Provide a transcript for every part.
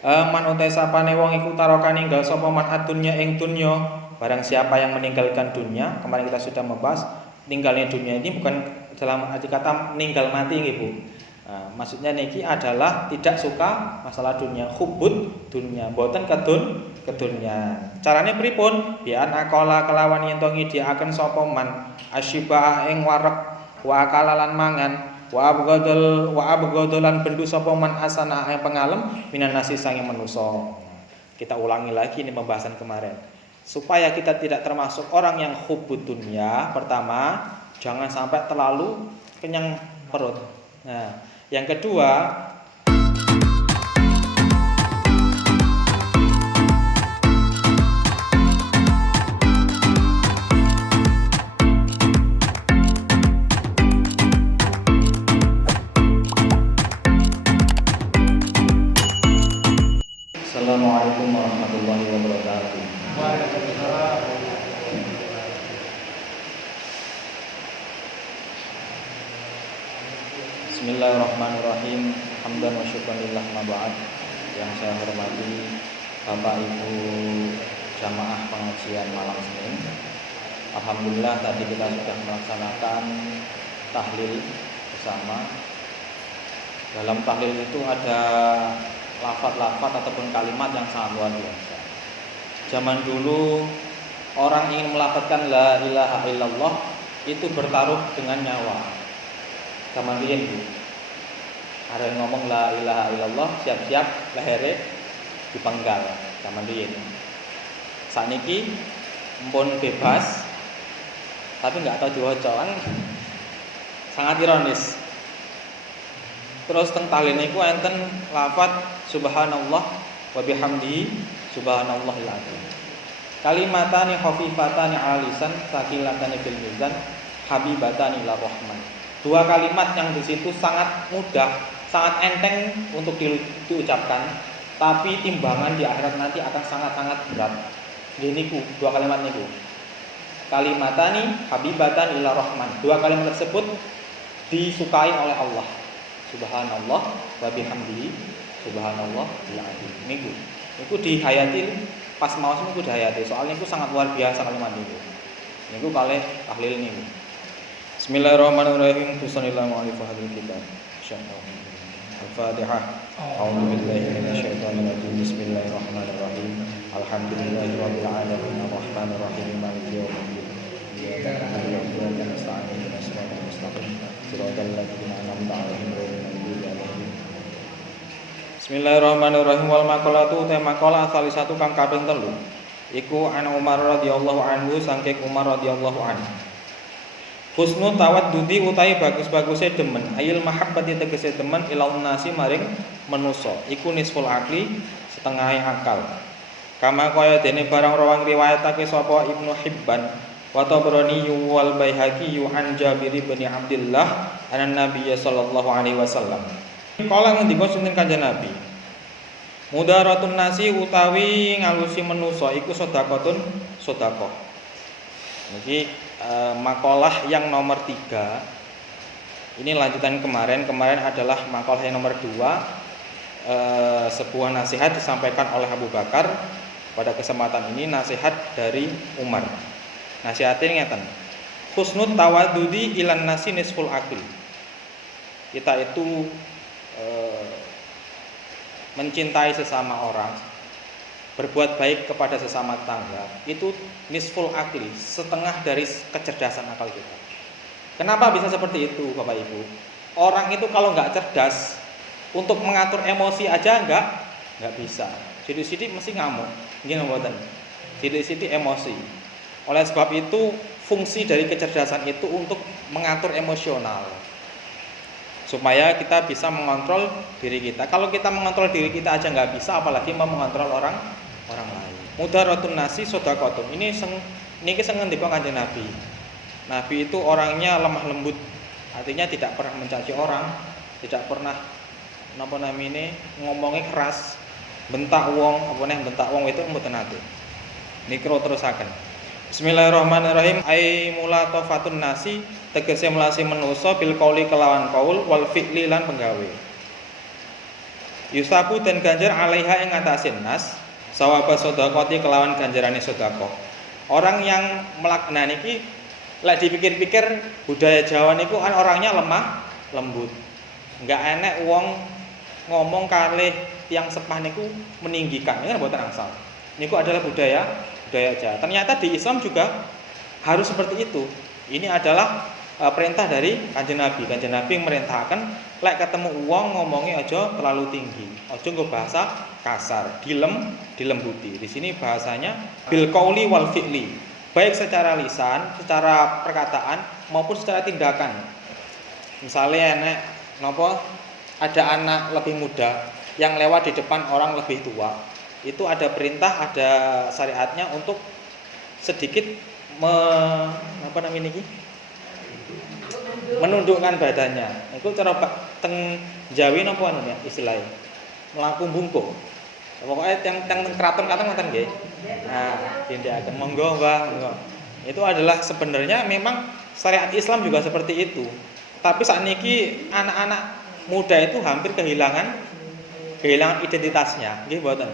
Man utai sapane wong iku taroka ninggal sapa man adunya ing dunya. Barang siapa yang meninggalkan dunia, kemarin kita sudah membahas tinggalnya dunia ini bukan dalam arti kata meninggal mati nggih Bu. Maksudnya niki adalah tidak suka masalah dunia, hubud dunia, boten ke dunia. Carane pripun? Bian akola kelawan yen to ngidhiaken sapa man asyiba ing wareg wa akalalan mangan wa abgodolan bendu sapa man asana ing pengalem minan nasi sange manusa. Kita ulangi lagi ini pembahasan kemarin. Supaya kita tidak termasuk orang yang hubud dunia, pertama, jangan sampai terlalu kenyang perut. Nah, yang kedua, Assalamualaikum warahmatullahi wabarakatuh. Bismillahirrahmanirrahim. Hamdan wa syukran lillah ma ba'd. Yang saya hormati Bapak Ibu jamaah pengajian malam Senin. Alhamdulillah tadi kita sudah melaksanakan tahlil bersama. Dalam tahlil itu ada lafaz-lafaz ataupun kalimat yang sangat luar biasa. Zaman dulu orang ingin melafazkan la ilaha illallah itu bertaruh dengan nyawa. Zaman riyen Bu. Ada yang ngomong la ilaha illallah, siap-siap lehere dipenggal zaman riyen. Sakniki mpun bebas tapi enggak tahu diwaca kan sangat ironis. Terus teng tahlil niku enten lafaz subhanallah wa bihamdihi subhanallahil azim. Kalimatani khafifatani 'ala lisan, tsaqilatani fil mizan, habibatani ila rahman. Dua kalimat yang di situ sangat mudah, sangat enteng untuk diucapkan, tapi timbangan di akhirat nanti akan sangat-sangat berat. Ini dua kalimat niku. Kalimatani habibatan ila rahman. Dua kalimat tersebut disukai oleh Allah. Subhanallah wa bihamdihi subhanallah bil azim. Niku dihayati pas maos niku dihayati. Soalnya niku sangat luar biasa kalimat niku. Niku kalih tahlil niku. Bismillahirrahmanirrahim. Bismillahirrahmanirrahim. Hadil kitab. Insyaallah. Al-Fatihah. A'udzu billahi minasyaitonir rajim. Bismillahirrahmanirrahim. Alhamdulillahirabbil alamin arrahmanir rahim maliki yaumiddin. Iyyaka na'budu wa iyyaka nasta'in. Ihdinas siratal mustaqim. Siratal ladzina an'amta 'alaihim ghairil maghdubi 'alaihim. Bismillahirrahmanirrahim. Wal maqalatu tema maqalah satu kang kaping 3. Iku an Umar radhiyallahu anhu saking Umar radhiyallahu anhu. Husnu tawaddudi utahe bagus-baguse demen, ayil mahabbati tegese demen ilal nasi maring manusa. Iku nisful akli, setengahe akal. Kama kaya dene barang rawang riwayatake sapa Ibnu Hibban wa Tabrani wal Baihaqi an Jabir bin Abdullah anan Nabi sallallahu alaihi wasallam. Kala ngendika sinten Kanjeng Nabi. Mudaratun nasi utawi ngalusi manusa iku sedekahun sedekah. Niki makalah yang nomor 3. Ini lanjutan kemarin adalah makalah yang nomor 2. Sebuah nasihat disampaikan oleh Abu Bakar. Pada kesempatan ini nasihat dari Umar. Nasihatnya ngeten. Husnul tawadudi ilan nasi nisful akil. Kita itu mencintai sesama orang, berbuat baik kepada sesama tetangga, itu nisful akli, setengah dari kecerdasan akal kita. Kenapa bisa seperti itu Bapak Ibu? Orang itu kalau nggak cerdas, untuk mengatur emosi aja nggak bisa. Sidik-sidik mesti ngamuk, nggih mboten. Sidik-sidik emosi. Oleh sebab itu, fungsi dari kecerdasan itu untuk mengatur emosional. Supaya kita bisa mengontrol diri kita. Kalau kita mengontrol diri kita aja nggak bisa, apalagi mau mengontrol orang lain. Mudaratun nasi sedekahun. Ini ngendika Kanjeng Nabi. Nabi itu orangnya lemah lembut. Artinya tidak pernah mencaci orang, tidak pernah ngomongnya keras, bentak wong itu mboten nate. Niki terusaken. Bismillahirrahmanirrahim. Ai mulatafatun nasi tegese melasi manusa bil qauli kelawan qaul wal fi'li lan penggawe. Yusabu dan ganjar alaiha ing ngatasin nas sawaba sedekati kelawan ganjarane sedekah. Orang yang nah niki lek dipikir-pikir budaya Jawa niku kan orangnya lemah lembut. Enggak enek wong ngomong kalih tiyang sepah niku meninggikan. Ini kan mboten angsal. Niku adalah budaya Jawa. Ternyata di Islam juga harus seperti itu. Ini adalah perintah dari Kanjeng Nabi. Kanjeng Nabi merintahkan lek ketemu wong ngomongnya aja terlalu tinggi. Aja nggo bahasa kasar, dilembuti. Di sini bahasanya bil qauli wal fi'li. Baik secara lisan, secara perkataan maupun secara tindakan. Misalnya enek napa ada anak lebih muda yang lewat di depan orang lebih tua. Itu ada perintah, ada syariatnya untuk sedikit menundukkan badannya. Iku cara teng Jawi napa anu ya istilahnya. Mlaku bungkuk. Pokoknya yang keraton-keraton ngoten nggih. Nah, tindakaken monggo Mbah, monggo. Itu adalah sebenarnya memang syariat Islam juga seperti itu. Tapi saat niki anak-anak muda itu hampir kehilangan identitasnya, nggih mboten.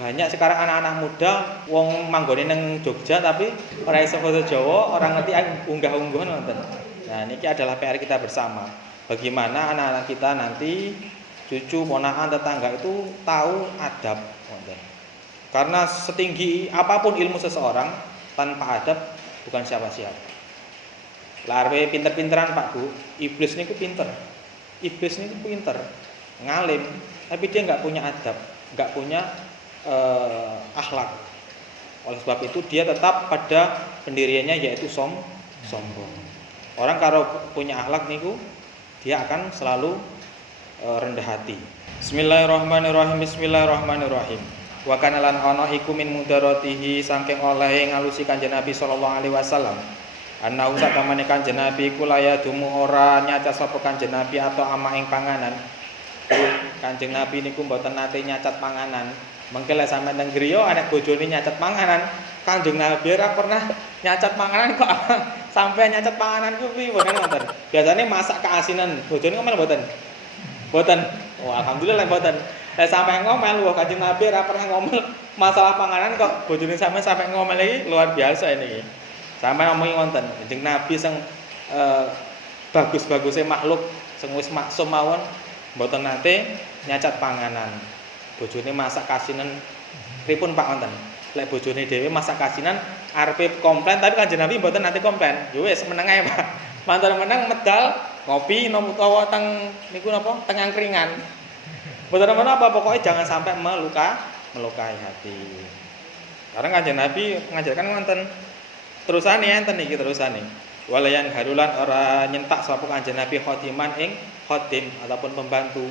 Banyak sekarang anak-anak muda wong manggone nang Jogja tapi ora iso basa Jawa, ora ngerti unggah-ungguhan ngoten. Nah, niki adalah PR kita bersama. Bagaimana anak-anak kita nanti cucu, ponakan, tetangga itu tahu adab ngoten. Karena setinggi apapun ilmu seseorang tanpa adab bukan siapa-siapa. Larwe pinter-pinteran Pak Bu, iblis niku pinter. Iblis niku pinter, ngalim, tapi dia nggak punya adab, nggak punya akhlak. Oleh sebab itu dia tetap pada pendiriannya yaitu sombong. Orang kalau punya akhlak niku dia akan selalu rendah hati. Bismillahirrahmanirrahim. Bismillahirrahmanirrahim. Wa kana lan ana iku min mudaratihi saking olehe ngalusi Kanjeng Nabi sallallahu alaihi wasallam. Ana usah kamane Kanjeng Nabi iku laya dumu ora nyacat sapa Kanjeng Nabi atau ama ing panganan. Kanjeng Nabi niku mboten nate nyacat panganan. Mengke lek sampeyan teng griya anak bojone nyacat panganan, Kanjeng Nabi ora pernah nyacat panganan kok sampai nyacat panganan ku piye mboten. Biasane masak keasinan, bojone ngomel mboten. Mboten. Oh, alhamdulillah mboten. Lek sampai ngomel wah Kanjeng Nabi ora pernah ngomel masalah panganan kok bojone sampai ngomel iki luar biasa ini. Sampai ngomongi wonten, Kanjeng Nabi sing bagus-bagusé makhluk sing wis maksum mawon mboten nate nyacat panganan. Bojone masak kasinan pripun Pak wonten. Lek bojone dhewe masak kasinan arepe komplain tapi Kanjeng Nabi mboten nate komplain. Ya wis meneng ae Pak. Mantan meneng medal ngopi utawa teng niku napa teng angkringan. Mboten apa pokoknya jangan sampai melukai hati. Karena Kanjeng Nabi mengajarkan wonten terusane enten iki terusane. Walayan harulan ora nyentak sapa Kanjeng Nabi khodiman ing khodim ataupun pembantu.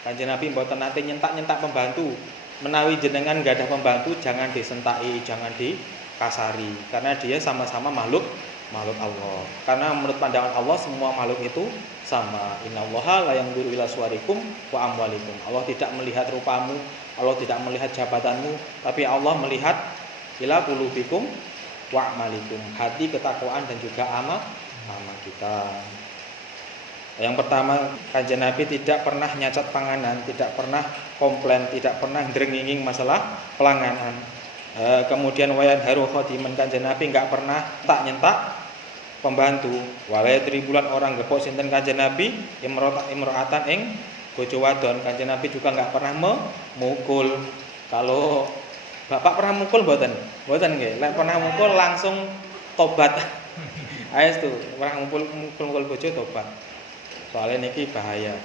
Kanjeng Nabi mboten nate nyentak pembantu. Menawi jenengan gadah pembantu jangan disentaki, jangan dikasari karena dia sama-sama makhluk Allah. Karena menurut pandangan Allah semua makhluk itu sama. Innallaha la yanzuru ila suwarikum wa amwalikum. Allah tidak melihat rupamu, Allah tidak melihat jabatanmu, tapi Allah melihat ila qulubikum wa amalikum. Hati, ketakwaan dan juga amal kita. Yang pertama, Kanjeng Nabi tidak pernah nyacat panganan, tidak pernah komplain, tidak pernah ndrenginging masalah pelanganan. Kemudian wayan haru khodiman, Kanjeng Nabi enggak pernah tak nyentak pembantu. Walaya 3 bulan orang gepok sinten Kanjeng Nabi imro'atan ing bojo wadon. Kanjeng Nabi juga enggak pernah memukul. Kalau Bapak pernah mukul mboten? Mboten nggih. Lek pernah mukul langsung tobat. Ayo tuh, pernah mukul bojo tobat. Soalnya niki bahaya.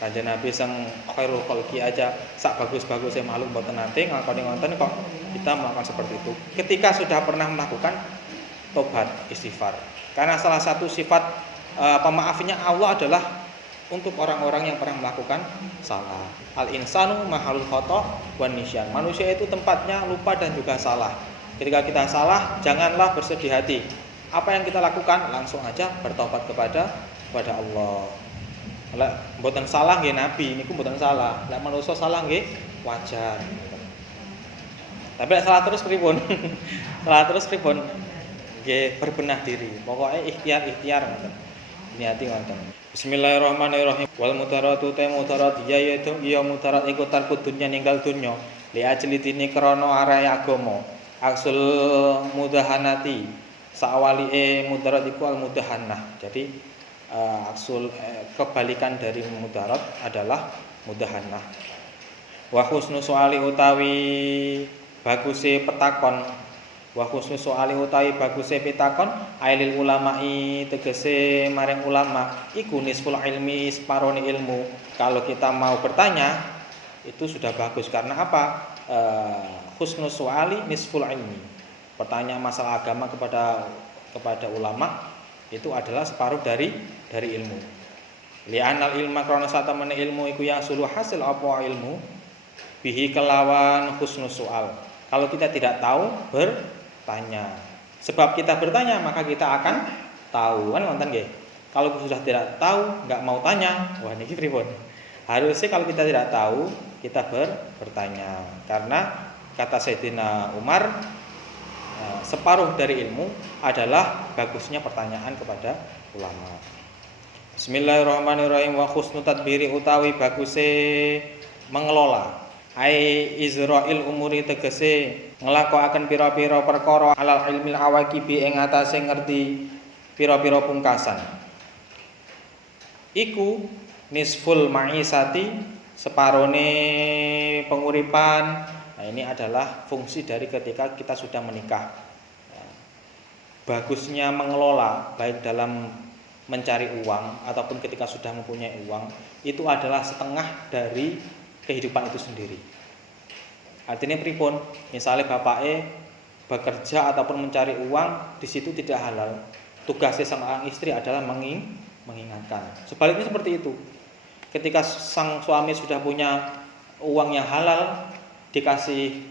Kanjeng Nabi sang khairul khalqi aja sak bagus-bagusnya makhluk mboten nate ngakoni ngonten kok kita melakukan seperti itu. Ketika sudah pernah melakukan tobat istighfar. Karena salah satu sifat pemaafnya Allah adalah untuk orang-orang yang pernah melakukan salah. Al-insanu mahalul khata' wan nisyan. Manusia itu tempatnya lupa dan juga salah. Ketika kita salah, janganlah bersedih hati. Apa yang kita lakukan langsung aja bertobat kepada Allah. Lek mboten salah nggih Nabi niku mboten salah. Lek manusa salah nggih wajar. Tapi lek salah terus pripun? Salah terus pripun? Nggih berbenah diri. Pokoknya ikhtiar ngoten. Niati ngoten. Bismillahirrahmanirrahim. Wal mudaratu ta mudarat yaitu iya mudarat iku tarku dunya ninggal dunya li ajli dini krana arahe agama. Aksul mudahanati sawalike mudarat iku al mudahanah. Jadi kebalikan dari mudarat adalah mudahanah. Wa husnu soali utawi baguse petakon. Wa husnu soali utawi baguse pitakon ailil ulama'i tegese maring ulama iku nisful ilmi separone ilmu. Kalau kita mau bertanya itu sudah bagus karena apa? Husnu soali nisful ilmi. Bertanya masalah agama kepada ulama itu adalah separuh dari ilmu. Li'anal ilma krana satamene ilmu iku yang suluh hasil apa ilmu bihi kelawan husnul soal. Kalau kita tidak tahu bertanya. Sebab kita bertanya maka kita akan tahu. Kan wonten nggih. Kalau sudah tidak tahu, enggak mau tanya, wah niki pripun? Harusnya kalau kita tidak tahu, kita bertanya. Karena kata Sayyidina Umar, separuh dari ilmu adalah bagusnya pertanyaan kepada ulama. Bismillahirrahmanirrahim. Wa husnu tadbiri utawi baguse mengelola ai izra'il umuri tegese nglakokaken pira-pira perkara alal ilmil awaqibi ing atase ngerti pira-pira pungkasan iku nisful ma'isati separone penguripan. Nah, ini adalah fungsi dari ketika kita sudah menikah. Bagusnya mengelola baik dalam mencari uang ataupun ketika sudah mempunyai uang itu adalah setengah dari kehidupan itu sendiri. Artinya pripun? Misalnya bapaknya bekerja ataupun mencari uang, di situ tidak halal. Tugasnya sang istri adalah mengingatkan. Sebaliknya seperti itu. Ketika sang suami sudah punya uang yang halal dikasih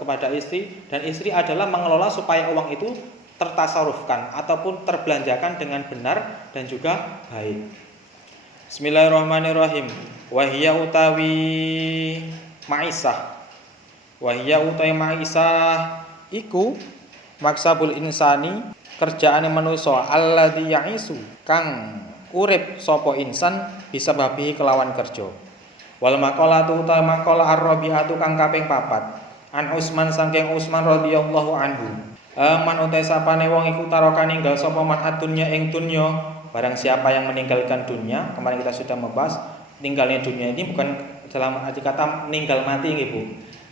kepada istri dan istri adalah mengelola supaya uang itu tertasarufkan ataupun terbelanjakan dengan benar dan juga baik. Bismillahirrahmanirrahim. Wahia utawi maisah. Wahia utawi maisah iku maksabul insani kerjaane manusa alladzi ya'isu kang urip sapa insan bisa babi kelawan kerja. Wal maqalatu utawi maqalah ar-rabi'atu kang kaping 4. An Utsman saking Utsman radhiyallahu anhu. Man utai sapane wong iku taroka ninggal sapa man adunya ing dunya. Barang siapa yang meninggalkan dunia, kemarin kita sudah membahas tinggalnya dunia ini bukan dalam arti kata meninggal mati nggih Bu.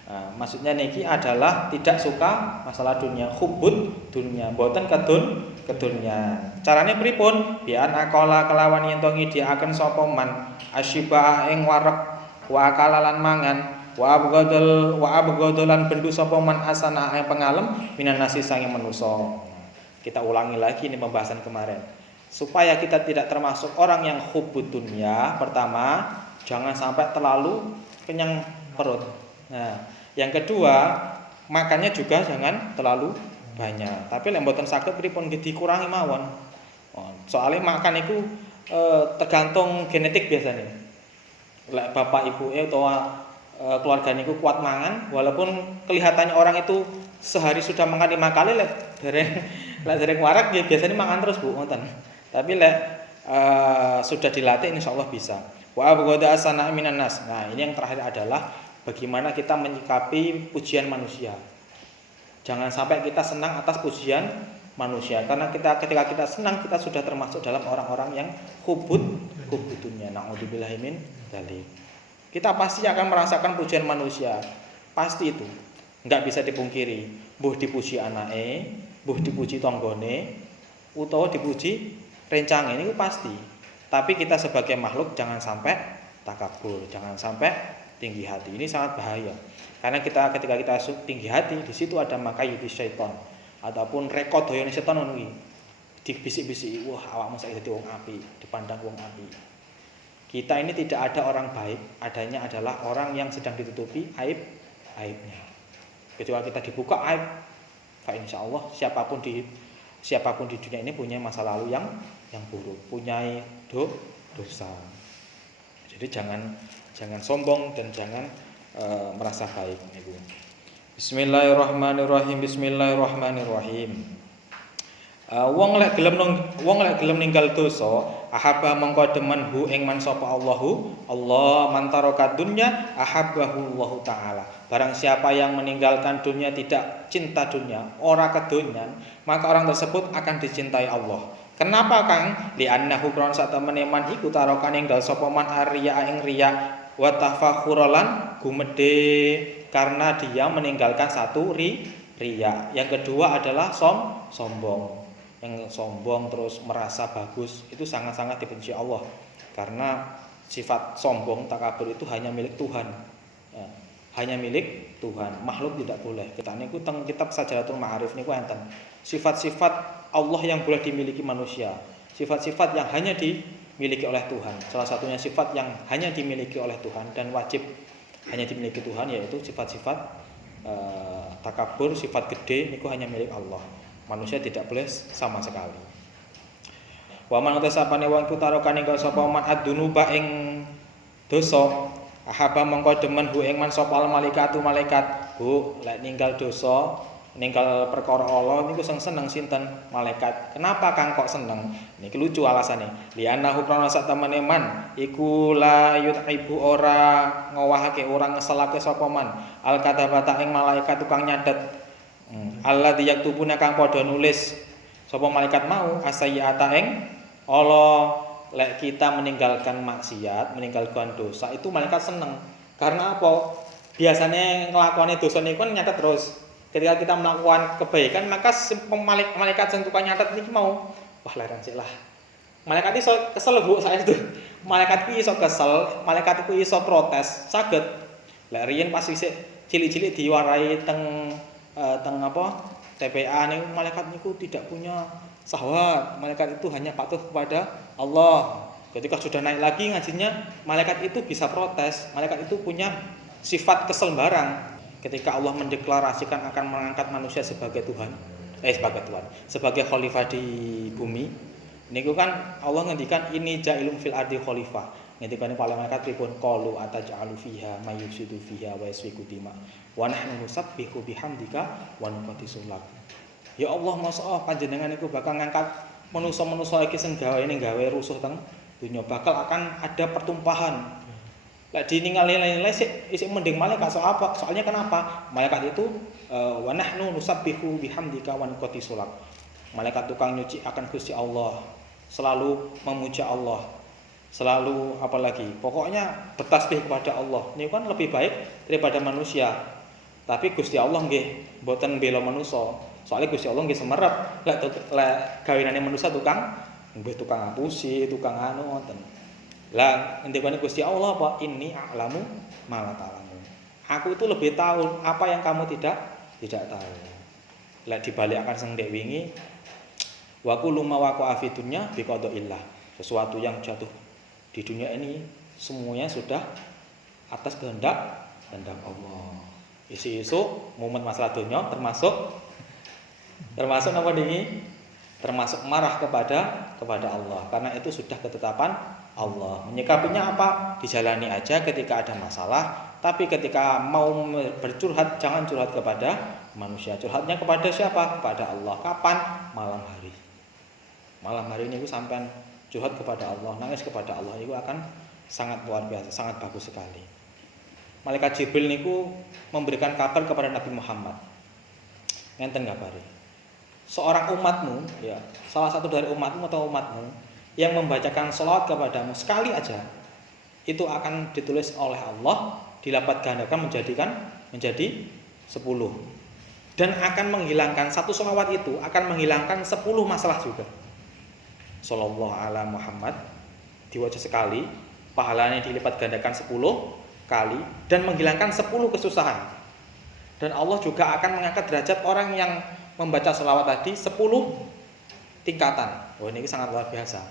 Nah, maksudnya niki adalah tidak suka masalah dunia, hubud dunia, mboten kedunya. Carane pripun? Bi'an aqala kelawan yen to ngidiaken sapa man asyiba ing wareg wa akalalan mangan wa abghadalan bendu sapa man asana ing pengalem minan nasi sange manusa. Kita ulangi lagi ini pembahasan kemarin. Supaya kita tidak termasuk orang yang hubud dunia, pertama jangan sampai terlalu kenyang perut. Nah, yang kedua makannya juga jangan terlalu banyak. Tapi lek mboten saged pripun dikurangi mawon. Soalnya makan itu tergantung genetik biasanya. Lek bapak ibu atau keluarga niku kuat mangan, walaupun kelihatannya orang itu sehari sudah makan 5 kali lek dereng warak ya biasanya makan terus Bu, ngoten. Tapi sudah dilatih insyaallah bisa. Wa abghada asana minan nas. Nah, ini yang terakhir adalah bagaimana kita menyikapi pujian manusia. Jangan sampai kita senang atas pujian manusia karena ketika kita senang kita sudah termasuk dalam orang-orang yang hubudunnya. Nauzubillahi min dzalik. Kita pasti akan merasakan pujian manusia. Pasti itu. Enggak bisa dipungkiri. Mbuh dipuji anake, mbuh dipuji tanggane, utawa dipuji rencangnya ini pasti. Tapi kita sebagai makhluk jangan sampai takabur, jangan sampai tinggi hati. Ini sangat bahaya. Karena ketika kita tinggi hati, di situ ada makayuti syaitan ataupun rekod doyone setan ngono iki. Dibisik-bisiki, wah awakmu saiki dadi wong apik, dipandang wong apik. Kita ini tidak ada orang baik, adanya adalah orang yang sedang ditutupi aibnya. Ketika kita dibuka aib, insyaallah siapapun di dunia ini punya masa lalu yang buruk, punya dosa. Jadi jangan sombong dan jangan merasa baik. Bismillahirrahmanirrahim. Bismillahirrahmanirrahim. Wong lek gelem ninggal dosa ahabba mongko demen hu ing man sapa Allahu Allah man taraka dunya ahabbahu Allah taala. Barang siapa yang meninggalkan dunia, tidak cinta dunia, ora kedonyan, maka orang tersebut akan dicintai Allah. Kenapa Kang? Li annahu kron sak temene man iku tarokan ing dal sapa man ariya ing riya wa tafakhuralan gumedhe, karena dia meninggalkan satu riya. Yang kedua adalah sombong. Yang sombong terus merasa bagus itu sangat-sangat dibenci Allah, karena sifat sombong takabur itu hanya milik Tuhan ya, hanya milik Tuhan, makhluk tidak boleh. Kita niku teng kitab Sajaratul Ma'arif niku enten sifat-sifat Allah yang boleh dimiliki manusia, sifat-sifat yang hanya dimiliki oleh Tuhan. Salah satunya sifat yang hanya dimiliki oleh Tuhan dan wajib hanya dimiliki Tuhan, yaitu sifat-sifat takabur, sifat gede niku hanya milik Allah. Manusia tidak boleh sama sekali. Wa man utasapane wong kutarokan ing sapa man ad-dunuba ing dosa, ahaba mongko demen hu ing man sapa malaikatu malaikat. Bu, lek ninggal dosa, ninggal perkara Allah niku seneng sinten? Malaikat. Kenapa Kang kok seneng? Niki lucu alasane. Li annahu krana sak temene man iku la yut'ibu ora ngowahake, ora ngeselake sapa man al katabata ing malaikat tukang nyatet. Allah diyaktubuna kang padha nulis sapa malaikat mau asayyata ing Allah. Lek kita meninggalkan maksiat, meninggalkan dosa, itu malaikat seneng. Karena apa? Biasanya nglakoni dosa niku kan nyatet terus. Ketika kita melakukan kebaikan, maka malaikat sing tukang nyatet niki mau, wah leren sik lah. Malaikat iso kesel Bu saya itu. Malaikat iki iso kesel, malaikat iku iso protes, saged. Lek riyen pas isih cilik-cilik diwarai teng TPA niku malaikat niku tidak punya syahwat. Malaikat itu hanya patuh kepada Allah. Ketika sudah naik lagi ngajinya, malaikat itu bisa protes. Malaikat itu punya sifat kesel barang. Ketika Allah mendeklarasikan akan mengangkat manusia sebagai Tuhan, sebagai khalifah di bumi. Niku kan Allah ngendikan ini ja'ilum fil ardi khalifah. Ngendikane para malaikat pripun qalu ataj'alu fiha may yufsidu fiha wa yasfiku dima wa nahnu nusabbihu bihamdika wa nuqaddisu lak. Ya Allah, masa panjenengan niku bakal ngangkat manusa-manusa iki sing gawe rusuh teng dunya, bakal akan ada pertumpahan. Lek diningali-ningali isih mending malaikat soalnya kenapa? Malaikat itu wa nahnu nusabbihu bihamdika wa nuqaddisu lak. Malaikat tukang nyuci akan Gusti Allah, selalu memuja Allah, selalu apalagi pokoknya bertasbih kepada Allah. Ini kan lebih baik daripada manusia. Tapi Gusti Allah nggih mboten bela manusa. Soalnya Gusti Allah nggih semerep lek gawinane manusia tukang ngapusi, tukang anu ngoten. Lah ngendikane Gusti Allah apa? Inni a'lamu ma la ta'lamun. Aku itu lebih tahu apa yang kamu tidak tahu. Lek dibalikkan sing ndek wingi wa kullu ma waqa'a fi dunya bi qadaillah. Sesuatu yang jatuh di dunia ini semuanya sudah atas kehendak Allah. Isu-isu momen masalah dunia termasuk apa ini? Termasuk marah kepada Allah, karena itu sudah ketetapan Allah. Menyikapinya apa? Dijalani aja ketika ada masalah, tapi ketika mau bercurhat jangan curhat kepada manusia. Curhatnya kepada siapa? Kepada Allah. Kapan? Malam hari. Malam hari ini sampean curhat kepada Allah, nangis kepada Allah, itu akan sangat luar biasa, sangat bagus sekali. Malaikat Jibril niku memberikan kabar kepada Nabi Muhammad. Ngenten kabare. Seorang umatmu, ya, salah satu dari umatmu atau umatmu yang membacakan sholawat kepadamu sekali aja, itu akan ditulis oleh Allah, dilipat gandakan menjadi 10. Dan akan menghilangkan satu sholawat itu akan menghilangkan 10 masalah juga. Sallallahu ala Muhammad diwaca sekali, pahalanya dilipat gandakan 10 kali dan menghilangkan 10 kesusahan. Dan Allah juga akan mengangkat derajat orang yang membaca selawat tadi 10 tingkatan. Wah, ini sangat luar biasa.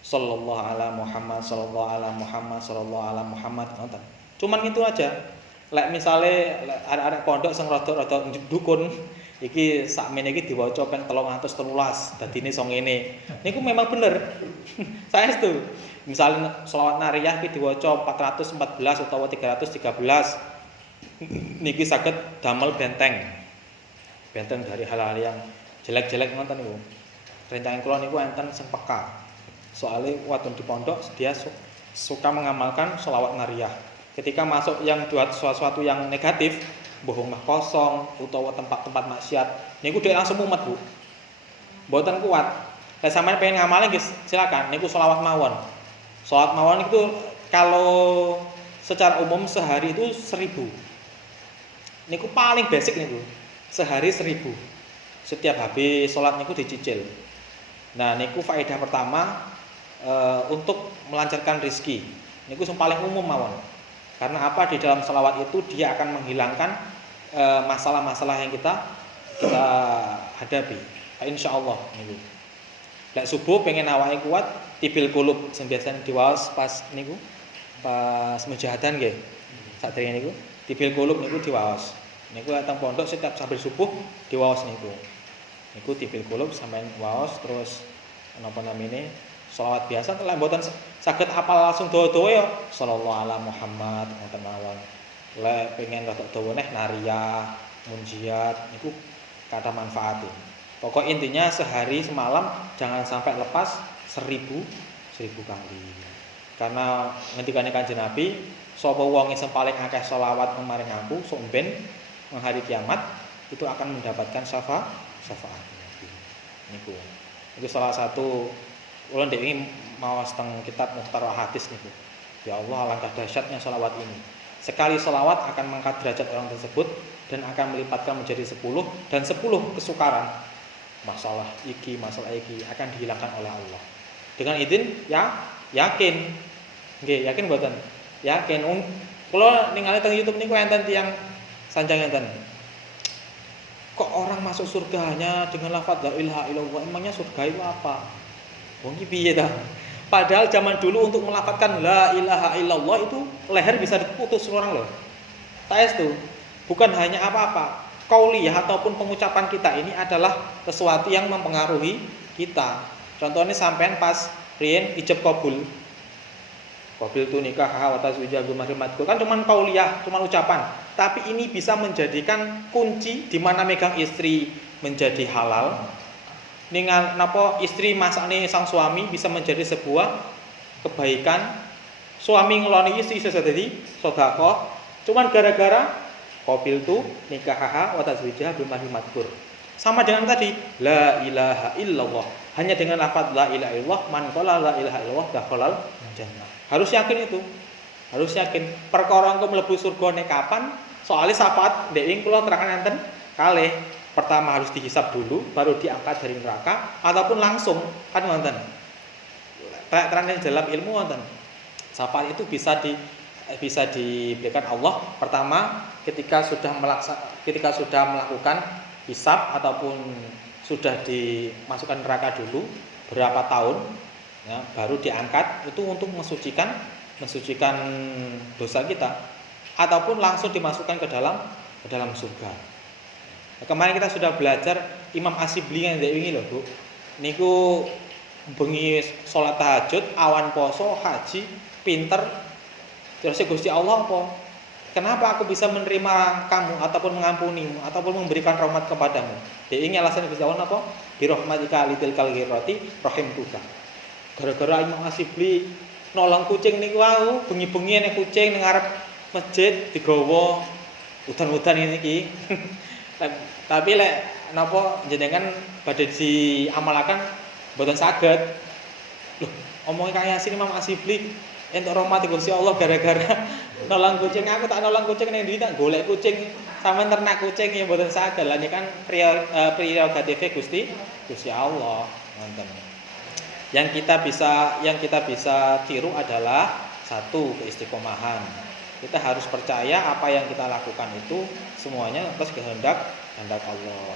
Sallallahu ala Muhammad, sallallahu ala Muhammad, sallallahu ala Muhammad. Cuman itu aja. Lek misale ada pondok sing rada-rada dukun, iki sakmene iki diwaca ping 313, dadine iso ngene. Niku memang bener. Saya itu. Misalnya selawat nariyah iki diwaca 414 utawa 313. Niki saged damel benteng dari hal-hal yang jelek-jelek ngoten niku. Rencana kula niku enten sing peka. Soalnya waktu di pondok dia suka mengamalkan sholawat nariyah. Ketika masuk yang buat sesuatu yang negatif, bohong mah kosong, utawa tempat-tempat maksiat, niku dia langsung mumet Bu. Mboten kuat. Lah sampean pengen ngamalin guys, silakan. Niku sholawat mawon. Sholawat mawon itu kalau secara umum sehari itu 1000. Niku paling basic niku. Sehari 1000. Setiap habis sholat niku dicicil. Nah, niku faedah pertama untuk melancarkan rezeki. Niku yang paling umum mawon. Karena apa? Di dalam sholawat itu dia akan menghilangkan masalah-masalah yang kita hadapi. Insyaallah niku. Lek subuh pengen awake kuat, tibil kulub sing biasane diwaos pas niku pas mujahadan nggih. Sadurunge niku tibil kulub niku diwaos. Niku teng pondok setiap sambil subuh diwaos niku. Niku tibil kulub sampean waos terus napa namine sholawat biasa lek mboten saged apal langsung dawa-dawa ya sallallahu ala Muhammad ngoten mawon. Lek pengen rada dawa neh nariyah, munjiat niku kata manfaat. Pokok intinya sehari semalam jangan sampai lepas 1000 kali. Karena ngendikane Kanjeng Nabi, sapa wong sing paling akeh selawat maring aku sok ben hari kiamat itu akan mendapatkan syafaat Nabi. Niku. Itu salah satu ulun dhewe iki maos teng kitab Mukhtar Hadis niku. Ya Allah, alangkah dahsyatnya selawat ini. Sekali selawat akan mengangkat derajat orang tersebut dan akan melipatkan menjadi 10 dan 10 kesukaran. Masalah iki akan dihilangkan oleh Allah. Dengan izin ya yakin. Nggih, yakin mboten? Yakin. Kula ningali teng YouTube niku enten tiyang sanjang enten. Kok orang masuk surganya dengan lafaz la ilaha illallah? Emangnya surga itu apa? Wong iki piye ta? Padahal zaman dulu untuk melafazkan la ilaha illallah itu leher bisa diputus orang loh. Tak itu bukan hanya apa-apa. Qauliyah ataupun pengucapan kita ini adalah sesuatu yang mempengaruhi kita. Contohnya sampean pas riyen ijab qabul. Qabil tu nikah wa tazwija bil mahrimatku kan cuman qauliyah, cuman ucapan. Tapi ini bisa menjadikan kunci di mana megang istri menjadi halal. Ningal napa istri masakne sang suami bisa menjadi sebuah kebaikan. Suami ngeloni istri bisa jadi sedekah. Cuman gara-gara qabil tu nikah wa tazwija bil mahrimatku. Sama dengan tadi la ilaha illallah. Hanya dengan lafaz la ilaha illallah man qala la ilaha illallah dakhalal jannah. Harus yakin itu. Harus yakin. Perkara engko mlebu surga nek kapan? Soalnya syafaat ndek kula terangan enten kalih. Pertama harus dihisab dulu baru diangkat dari neraka ataupun langsung kan wonten. Terang dalam ilmu wonten. Syafaat itu bisa diberikan Allah pertama ketika sudah melakukan hisab ataupun sudah dimasukkan neraka dulu berapa tahun ya, baru diangkat itu untuk mensucikan dosa kita ataupun langsung dimasukkan ke dalam surga. Nah, kemarin kita sudah belajar Imam Asyibli yang ini loh Bu. Niku bengi salat tahajud, awan poso, haji, pinter. Terus Gusti Allah apa? Kenapa aku bisa menerima kamu ataupun mengampunimu ataupun memberikan rahmat kepadamu? Dia ingin alasan Gusti Allah apa? Bi rahmatika lidil kalghirati rahimtuka. Gara-gara Imam Asyibli nolong kucing niku wau, bengi-bengi nek kucing ning ngarep masjid digawa udan-udan ini iki. Tapi lek napa jenengan badhe diamalaken mboten saged. Loh, omongin kaya Yasin Imam Asyibli entuk rahmat Gusti Allah gara-gara nolong kucing. Aku tak nolong kucing ning ndi tak golek kucing sampean ternak kucing ya mboten saged. Lah ini kan prerogatif Gusti Allah. Ngoten. Yang kita bisa tiru adalah satu keistiqomahan. Kita harus percaya apa yang kita lakukan itu semuanya atas kehendak Allah.